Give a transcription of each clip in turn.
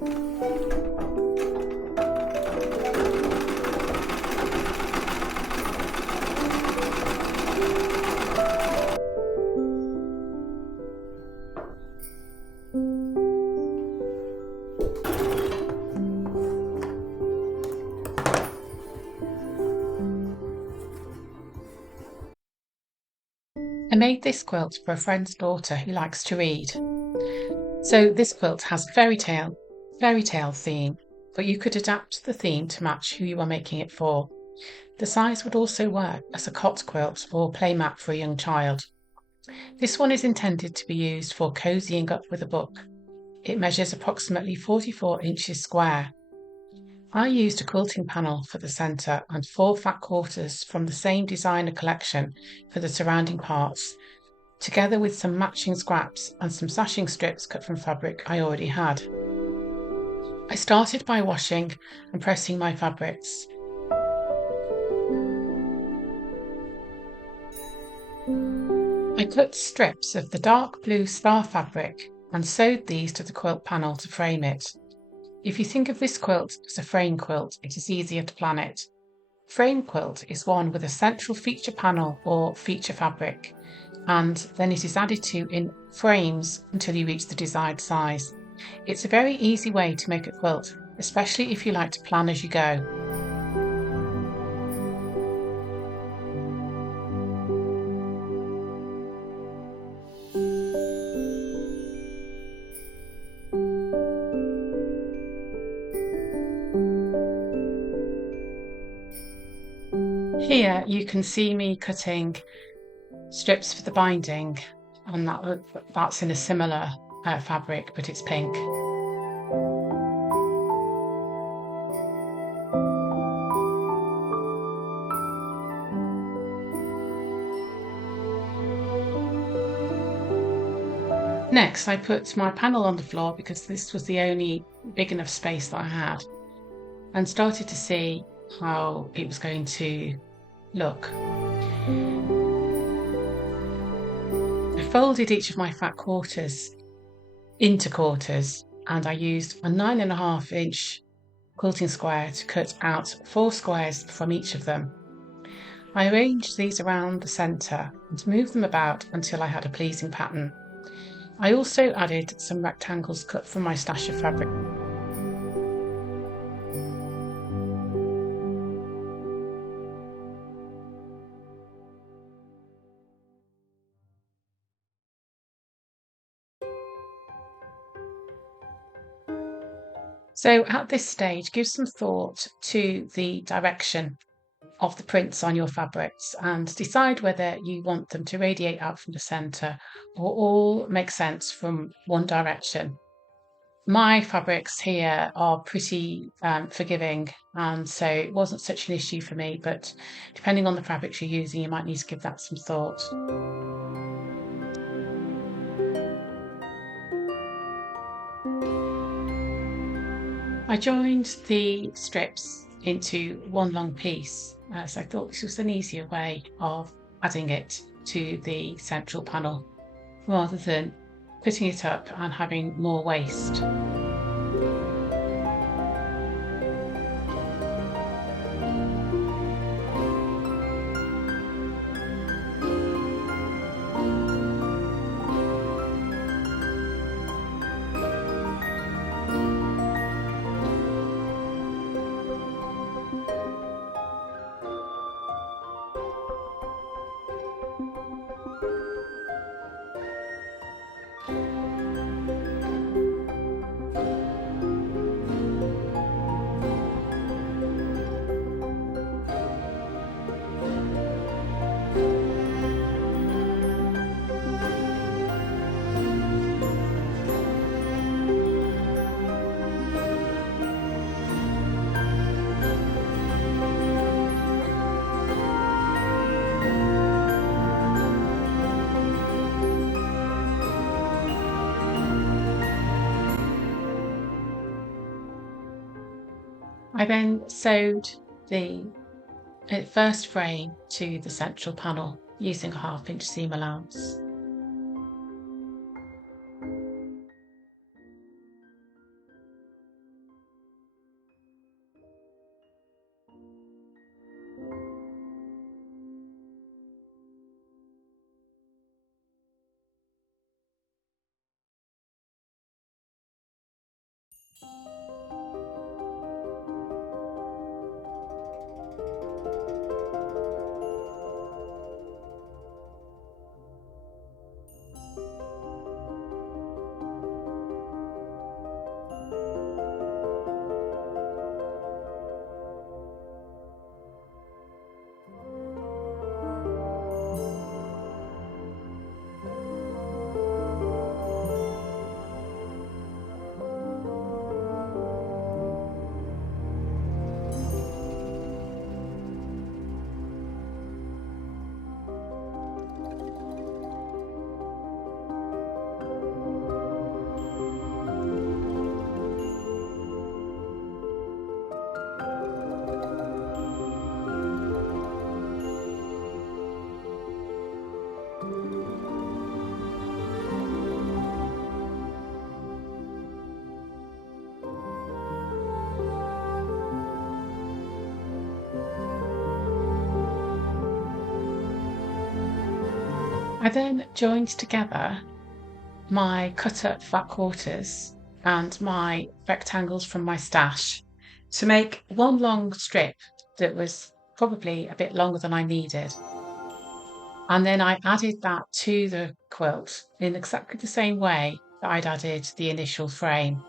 I made this quilt for a friend's daughter who likes to read. So this quilt has a fairy tale theme, but you could adapt the theme to match who you are making it for. The size would also work as a cot quilt or playmat for a young child. This one is intended to be used for cozying up with a book. It measures approximately 44 inches square. I used a quilting panel for the centre and 4 fat quarters from the same designer collection for the surrounding parts, together with some matching scraps and some sashing strips cut from fabric I already had. I started by washing and pressing my fabrics. I cut strips of the dark blue star fabric and sewed these to the quilt panel to frame it. If you think of this quilt as a frame quilt, it is easier to plan it. Frame quilt is one with a central feature panel or feature fabric, and then it is added to in frames until you reach the desired size. It's a very easy way to make a quilt, especially if you like to plan as you go. Here you can see me cutting strips for the binding, and that's in a similar fabric, but it's pink. Next, I put my panel on the floor because this was the only big enough space that I had, and started to see how it was going to look. I folded each of my fat quarters into quarters, and I used a 9.5 inch quilting square to cut out 4 squares from each of them. I arranged these around the centre and moved them about until I had a pleasing pattern. I also added some rectangles cut from my stash of fabric. So at this stage, give some thought to the direction of the prints on your fabrics and decide whether you want them to radiate out from the centre or all make sense from one direction. My fabrics here are pretty forgiving, and so it wasn't such an issue for me, but depending on the fabrics you're using, you might need to give that some thought. I joined the strips into one long piece, so I thought this was an easier way of adding it to the central panel rather than putting it up and having more waste. I then sewed the first frame to the central panel using a 1/2 inch seam allowance. I then joined together my cut up fat quarters and my rectangles from my stash to make one long strip that was probably a bit longer than I needed. And then I added that to the quilt in exactly the same way that I'd added the initial frame.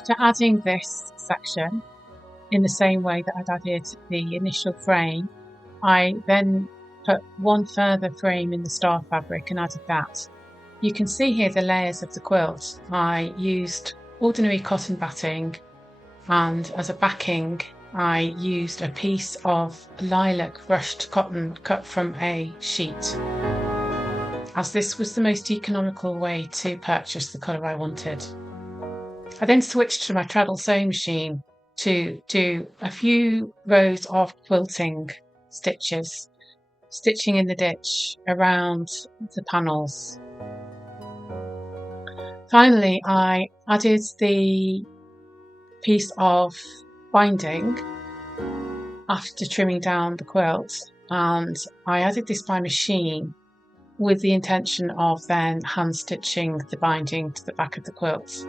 After adding this section in the same way that I'd added the initial frame, I then put one further frame in the star fabric and added that. You can see here the layers of the quilt. I used ordinary cotton batting, and as a backing I used a piece of lilac brushed cotton cut from a sheet, as this was the most economical way to purchase the colour I wanted. I then switched to my treadle sewing machine to do a few rows of quilting stitches, stitching in the ditch around the panels. Finally, I added the piece of binding after trimming down the quilt, and I added this by machine with the intention of then hand stitching the binding to the back of the quilt.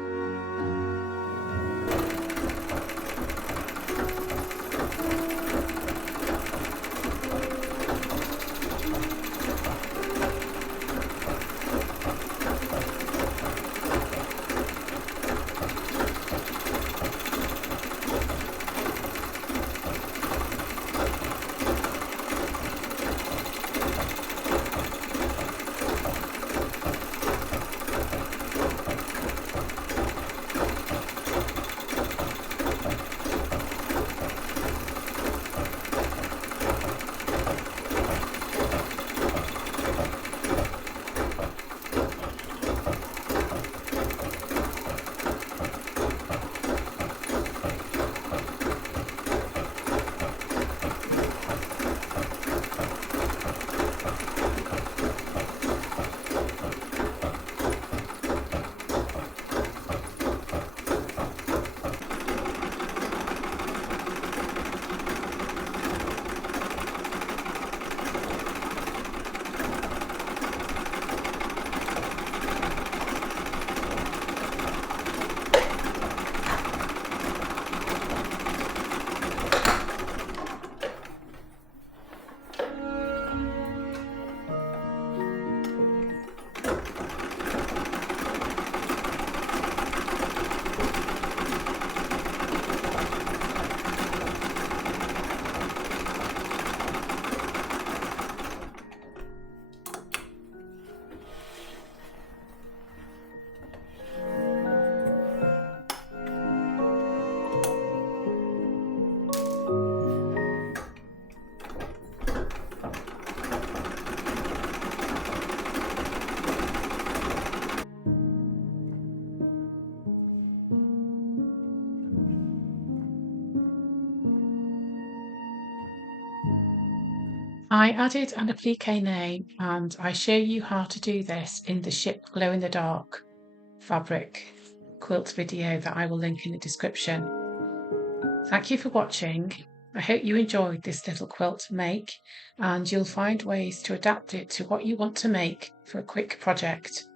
I added an applique name, and I show you how to do this in the Ship Glow in the Dark fabric quilt video that I will link in the description. Thank you for watching. I hope you enjoyed this little quilt make, and you'll find ways to adapt it to what you want to make for a quick project.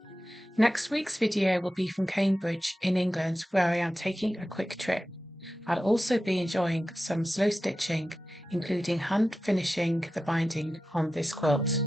Next week's video will be from Cambridge in England, where I am taking a quick trip. I'll also be enjoying some slow stitching, including hand finishing the binding on this quilt.